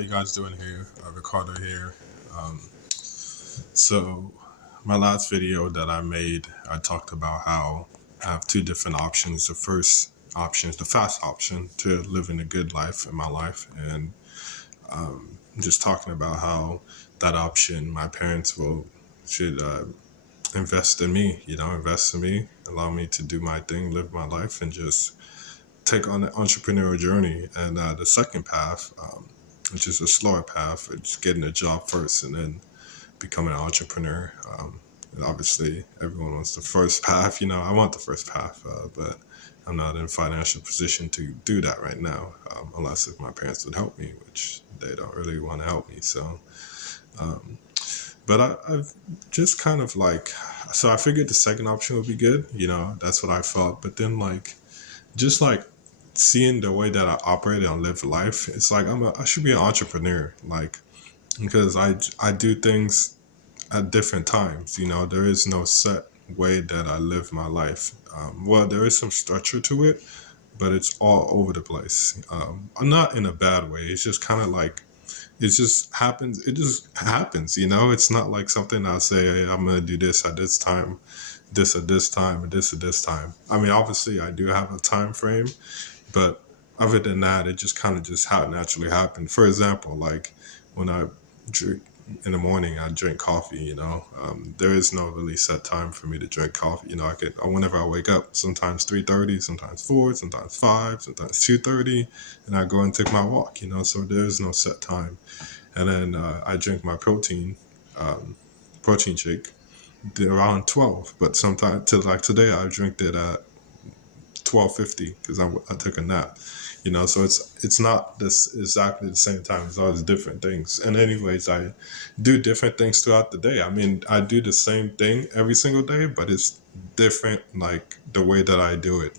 you guys doing here? Ricardo here. Um, so, my last video that I made, I talked about how I have two different options. The first option is the fast option to living a good life in my life, and just talking about how that option, my parents should invest in me. Invest in me, allow me to do my thing, live my life, and just take on the entrepreneurial journey. And the second path, which is a slower path, it's getting a job first and then becoming an entrepreneur. And obviously, everyone wants the first path. I want the first path, but I'm not in a financial position to do that right now, unless if my parents would help me, which they don't really want to help me. But I've just kind of so I figured the second option would be good. That's what I felt. But then just seeing the way that I operate and live life, it's like I should be an entrepreneur, because I do things at different times. There is no set way that I live my life. Well, there is some structure to it, but it's all over the place. Not in a bad way. It's just kind of it just happens. It just happens. It's not like something I say, hey, I'm gonna do this at this time, this at this time, and this at this time. I mean, obviously, I do have a time frame, but other than that, it just kind of just how it naturally happened. For example, when I drink in the morning, I drink coffee. There is no really set time for me to drink coffee. Whenever I wake up, sometimes 3:30, sometimes 4, sometimes 5, sometimes 2:30, and I go and take my walk. So there is no set time. And then I drink my protein shake around 12. But sometimes, today, I drink it at 12:50 because I took a nap. So it's not this exactly the same time. It's always different things. And anyways, I do different things throughout the day. I mean, I do the same thing every single day, but it's different, the way that I do it.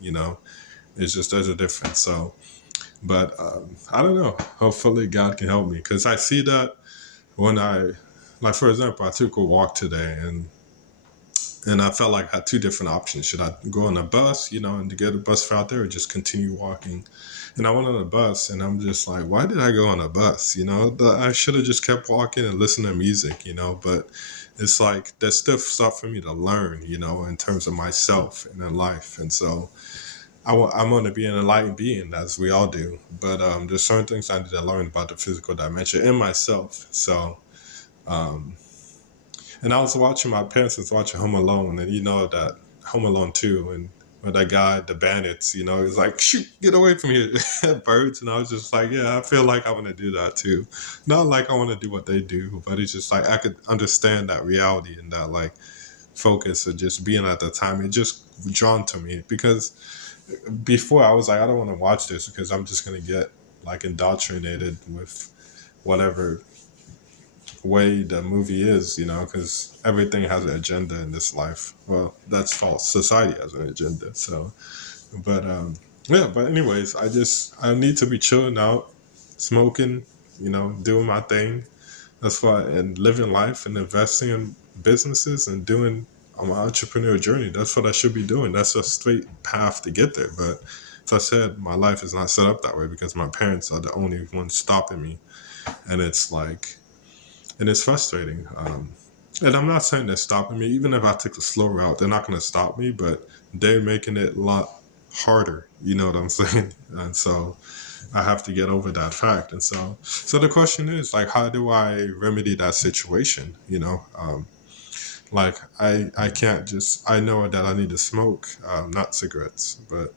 It's just there's a difference. So, but I don't know. Hopefully, God can help me, because I see that when for example, I took a walk today, and I felt like I had two different options. Should I go on a bus, and to get a bus fare out there, or just continue walking? And I went on a bus, and I'm just like, why did I go on a bus? I should have just kept walking and listened to music, but it's like there's still stuff for me to learn, in terms of myself and in life. And so I'm going to be an enlightened being, as we all do. But there's certain things I need to learn about the physical dimension in myself. So, and my parents was watching Home Alone, and that Home Alone 2, and with that guy, the bandits, he's like, shoot, get away from here, birds. And I was just like, yeah, I feel like I want to do that too. Not like I want to do what they do, but it's just like I could understand that reality and that focus of just being at the time. It just drawn to me, because before I was like, I don't want to watch this because I'm just going to get indoctrinated with whatever way the movie is, because everything has an agenda in this life. Well, that's false. Society has an agenda. So, but yeah. But anyways, I need to be chilling out, smoking, doing my thing. That's why, and living life and investing in businesses and doing on my entrepreneurial journey. That's what I should be doing. That's a straight path to get there. But as I said, my life is not set up that way because my parents are the only ones stopping me, and it's frustrating. And I'm not saying they're stopping me. Even if I took the slow route, they're not going to stop me, but they're making it a lot harder. You know what I'm saying? And so I have to get over that fact. And so the question is, how do I remedy that situation? I can't I know that I need to smoke, not cigarettes, but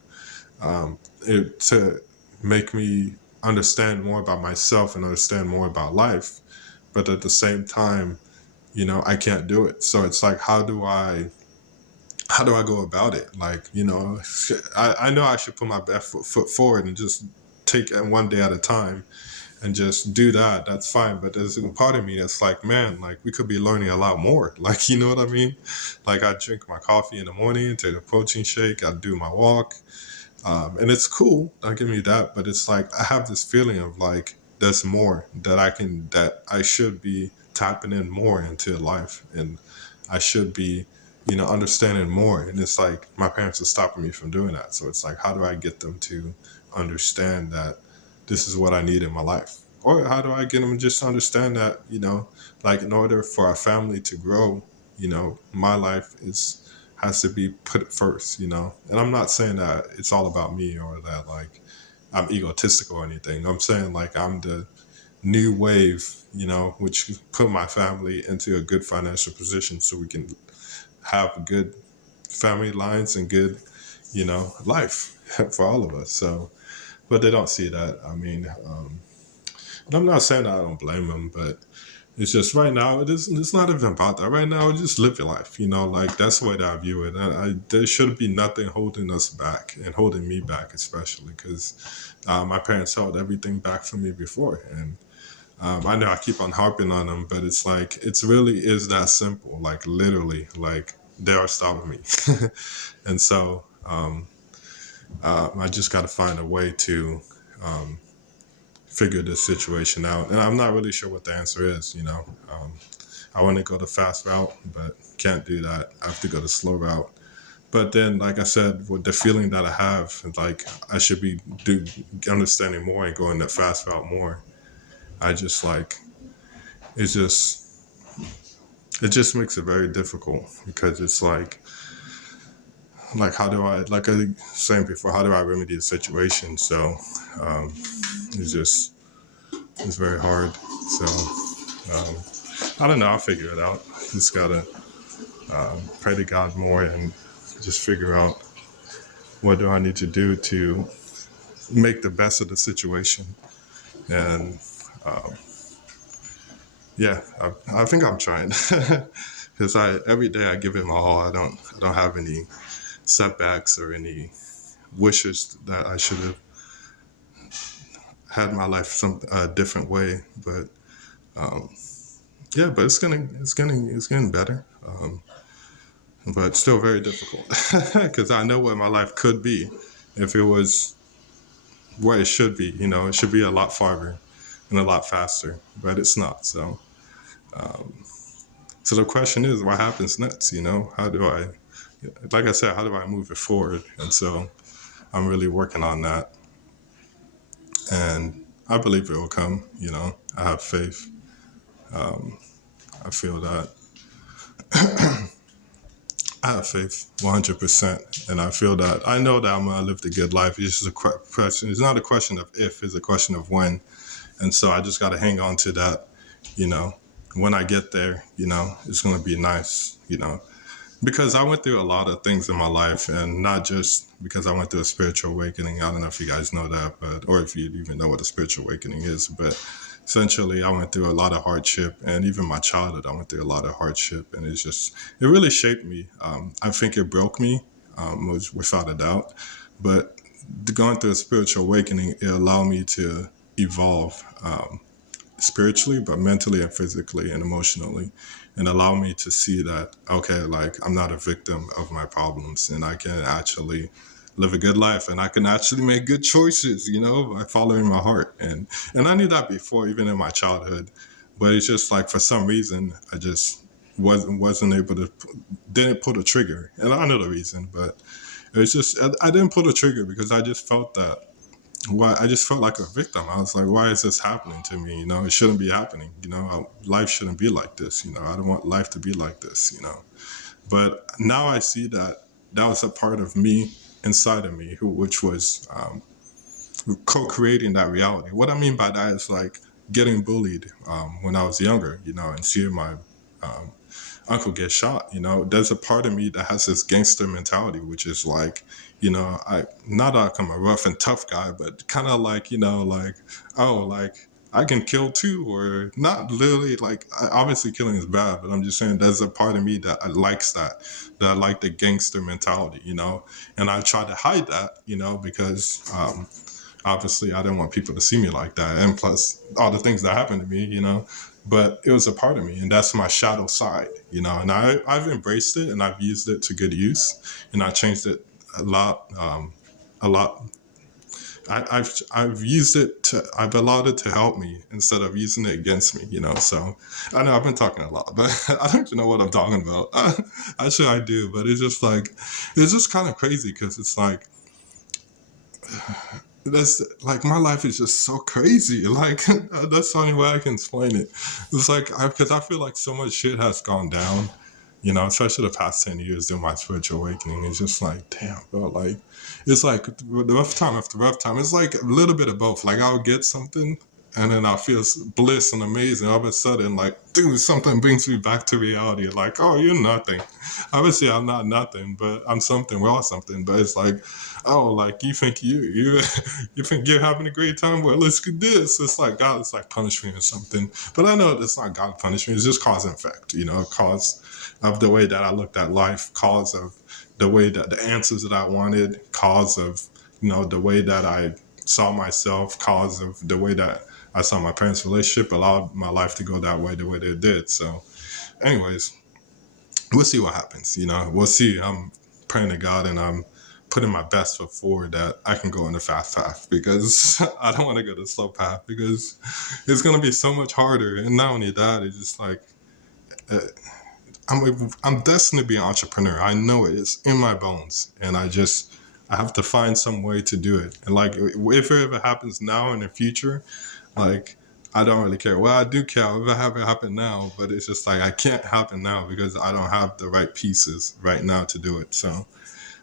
to make me understand more about myself and understand more about life. But at the same time, I can't do it. So it's like, how do I go about it? I know I should put my best foot forward and just take it one day at a time and just do that. That's fine. But there's a part of me that's like, man, we could be learning a lot more. You know what I mean? I drink my coffee in the morning, take a protein shake, I do my walk. And it's cool, don't give me that, but it's like I have this feeling of there's more that I should be tapping in more into life, and I should be, understanding more. And it's like my parents are stopping me from doing that. So it's like, how do I get them to understand that this is what I need in my life? or how do I get them to just understand that, like in order for our family to grow, my life has to be put first, and I'm not saying that it's all about me or that like I'm egotistical or anything. I'm saying like I'm the new wave, which put my family into a good financial position so we can have good family lines and good, life for all of us. So, but they don't see that. I mean, and I'm not saying I don't blame them, but it's just right now, it's not even about that. Right now, just live your life, like that's the way that I view it. There should be nothing holding us back and holding me back, especially because my parents held everything back from me before. And I know I keep on harping on them, but it's like, it's really is that simple, like literally, like they are stopping me. And so I just got to find a way to figure this situation out. And I'm not really sure what the answer is, I want to go the fast route, but can't do that. I have to go the slow route. But then, like I said, with the feeling that I have, like I should be understanding more and going the fast route more. I just like, it's just, it just makes it very difficult because it's like how do I, like I was saying before, how do I remedy the situation? So it's just, it's very hard. So I don't know. I'll figure it out. Just gotta pray to God more and just figure out what do I need to do to make the best of the situation. And yeah, I think I'm trying because every day I give it my all. I don't have any setbacks or any wishes that I should have had my life some different way. But yeah, but it's getting better. But still very difficult because I know what my life could be if it was where it should be. It should be a lot farther and a lot faster, but it's not. So, so the question is, what happens next? How do I, like I said, how do I move it forward? And so I'm really working on that, and I believe it will come. I have faith. I feel that. I have faith 100%. And I feel that I know that I'm going to live the good life. It's just a question. It's not a question of if, it's a question of when. And so I just got to hang on to that, when I get there, it's going to be nice, because I went through a lot of things in my life, and not just because I went through a spiritual awakening. I don't know if you guys know that, or if you even know what a spiritual awakening is, but essentially I went through a lot of hardship, and even my childhood, I went through a lot of hardship, and it really shaped me. I think it broke me, without a doubt, but going through a spiritual awakening, it allowed me to evolve, spiritually, but mentally and physically and emotionally, and allow me to see that, okay, like I'm not a victim of my problems, and I can actually live a good life, and I can actually make good choices, by following my heart. And I knew that before, even in my childhood, but it's just like for some reason I just wasn't able to, didn't pull the trigger, and I know the reason, but it was just I didn't pull the trigger because I just felt that, why, I just felt like a victim. I was like, why is this happening to me? It shouldn't be happening. Life shouldn't be like this. I don't want life to be like this. But now I see that that was a part of me, inside of me, which was co-creating that reality. What I mean by that is like getting bullied when I was younger, and seeing my uncle get shot. There's a part of me that has this gangster mentality, which is like, I, not like I'm a rough and tough guy, but kind of like, like, oh, like I can kill too, or not literally. Like, obviously killing is bad, but I'm just saying there's a part of me that likes that I like the gangster mentality, and I try to hide that, because obviously I didn't want people to see me like that, and plus all the things that happened to me, but it was a part of me, and that's my shadow side, and I've embraced it, and I've used it to good use, and I changed it a lot. A lot. I've used it to, I've allowed it to help me instead of using it against me, So I know I've been talking a lot, but I don't even know what I'm talking about. Actually, I do, but it's just like, it's just kind of crazy because it's like, that's like my life is just so crazy. Like that's the only way I can explain it. It's like because I feel like so much shit has gone down, especially the past 10 years during my spiritual awakening. It's just like, damn, bro. Like it's like the rough time after rough time. It's like a little bit of both. Like I'll get something. And then I feel bliss and amazing. All of a sudden, like, dude, something brings me back to reality. Like, oh, you're nothing. Obviously, I'm not nothing, but I'm something. We're all something. But it's like, oh, like you think you you think you're having a great time. Well, let's do this. It's like God is like punishing me or something. But I know it's not God punishing me. It's just cause and effect. Cause of the way that I looked at life, cause of the way that the answers that I wanted, cause of the way that I saw myself, cause of the way that I saw my parents' relationship, allowed my life to go that way the way they did. So, anyways, we'll see what happens. We'll see. I'm praying to God and I'm putting my best foot forward that I can go in the fast path because I don't want to go the slow path because it's going to be so much harder. And not only that, it's just like, uh, I'm destined to be an entrepreneur. I know it. It's in my bones. And I have to find some way to do it. And like, if it ever happens now in the future, like, I don't really care. Well, I do care if it happen now, but it's just like I can't happen now because I don't have the right pieces right now to do it. So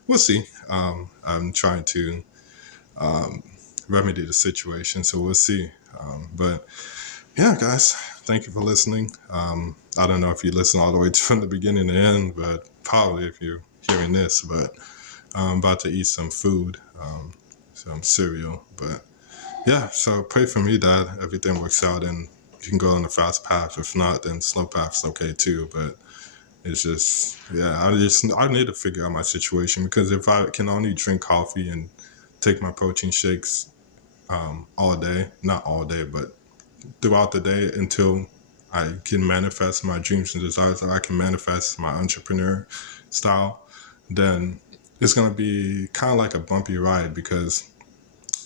we'll see. I'm trying to remedy the situation, so we'll see. But yeah, guys, thank you for listening. I don't know if you listen all the way from the beginning to the end, but probably if you're hearing this. But I'm about to eat some food, some cereal, but. Yeah, so pray for me that everything works out and you can go on a fast path. If not, then slow path's okay too. But it's just, yeah, I need to figure out my situation because if I can only drink coffee and take my protein shakes all day, not all day, but throughout the day until I can manifest my dreams and desires, I can manifest my entrepreneur style, then it's gonna be kind of like a bumpy ride because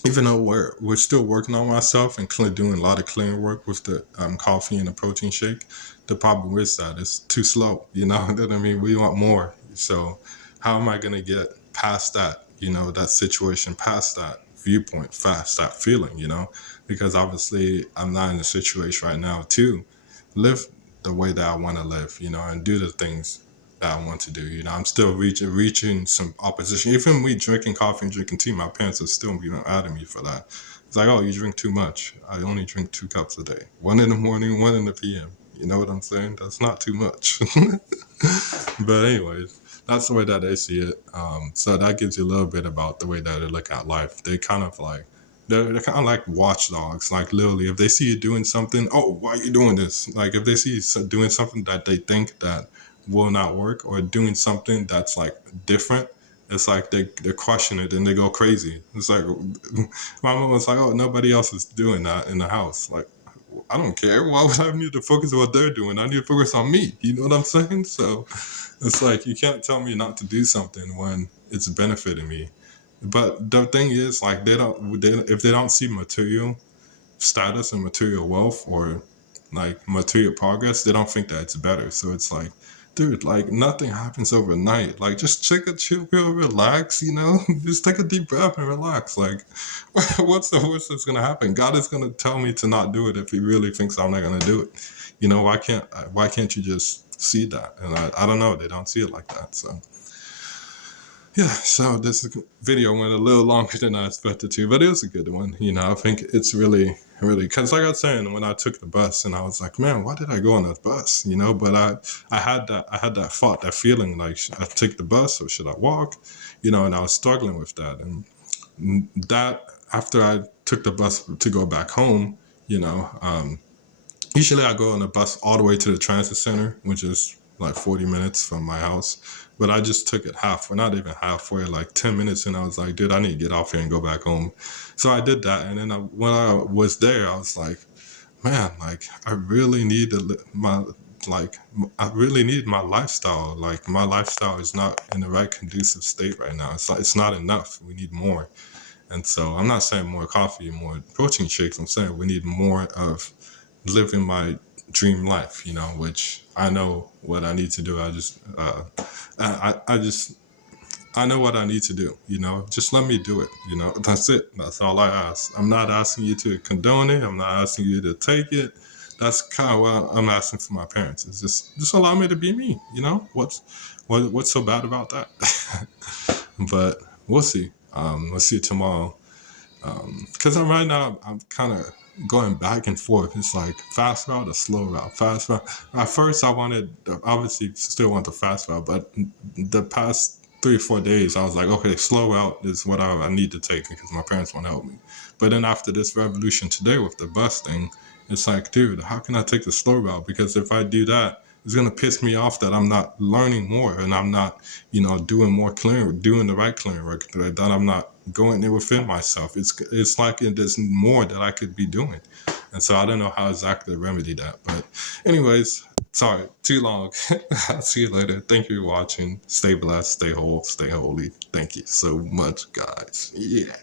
even though we're still working on myself and doing a lot of clearing work with the coffee and the protein shake, the problem is that it's too slow. You know what I mean? We want more. So how am I going to get past that, that situation, past that viewpoint, past that feeling, because obviously I'm not in a situation right now to live the way that I want to live, and do the things that I want to do. I'm still reaching some opposition. Even me drinking coffee and drinking tea, my parents are still being mad at me for that. It's like, oh, you drink too much. I only drink 2 cups a day. 1 in the morning, 1 in the PM. You know what I'm saying? That's not too much. But anyways, that's the way that they see it. So that gives you a little bit about the way that they look at life. They kind of like, they're kind of like watchdogs. Like literally, if they see you doing something, oh, why are you doing this? Like if they see you doing something that they think that will not work or doing something that's like different, it's like they're crushing it and they go crazy. It's like my mom was like, oh, nobody else is doing that in the house. Like, I don't care. Why would I need to focus on what they're doing? I need to focus on me. You know what I'm saying? So it's like you can't tell me not to do something when it's benefiting me. But the thing is, like, if they don't see material status and material wealth or like material progress, they don't think that it's better. So it's like, dude, like nothing happens overnight. Like just take a chill pill, relax, just take a deep breath and relax. Like, what's the worst that's gonna happen? God is gonna tell me to not do it if He really thinks I'm not gonna do it. Why can't you just see that? And I don't know. They don't see it like that. So yeah, so this video went a little longer than I expected to, but it was a good one. I think it's really, really, because like I was saying, when I took the bus and I was like, man, why did I go on that bus? But I had that thought, that feeling like, I take the bus or should I walk? And I was struggling with that. And that after I took the bus to go back home, usually I go on a bus all the way to the transit center, which is like 40 minutes from my house. But I just took it halfway, not even halfway, like 10 minutes. And I was like, dude, I need to get off here and go back home. So I did that. And then when I was there, I was like, man, like I really need I really need my lifestyle. Like my lifestyle is not in the right conducive state right now. It's not enough. We need more. And so I'm not saying more coffee, more protein shakes. I'm saying we need more of living my dream life, which I know what I need to do. I just I know what I need to do, just let me do it, that's it. That's all I ask. I'm not asking you to condone it. I'm not asking you to take it. That's kind of what I'm asking for my parents. It's just allow me to be me, what's so bad about that? But we'll see. We'll see tomorrow. Because right now I'm kind of going back and forth. It's like fast route or slow route. Fast route. At first, I wanted, obviously, still want the fast route, but the past 3 or 4 days, I was like, okay, slow route is what I need to take because my parents want to help me. But then after this revolution today with the bus thing, it's like, dude, how can I take the slow route? Because if I do that, it's gonna piss me off that I'm not learning more and I'm not, doing more clearing, doing the right clearing work. That I'm not going there within myself. It's like there's more that I could be doing, and so I don't know how exactly to remedy that. But, anyways, sorry, too long. I'll see you later. Thank you for watching. Stay blessed. Stay whole. Stay holy. Thank you so much, guys. Yeah.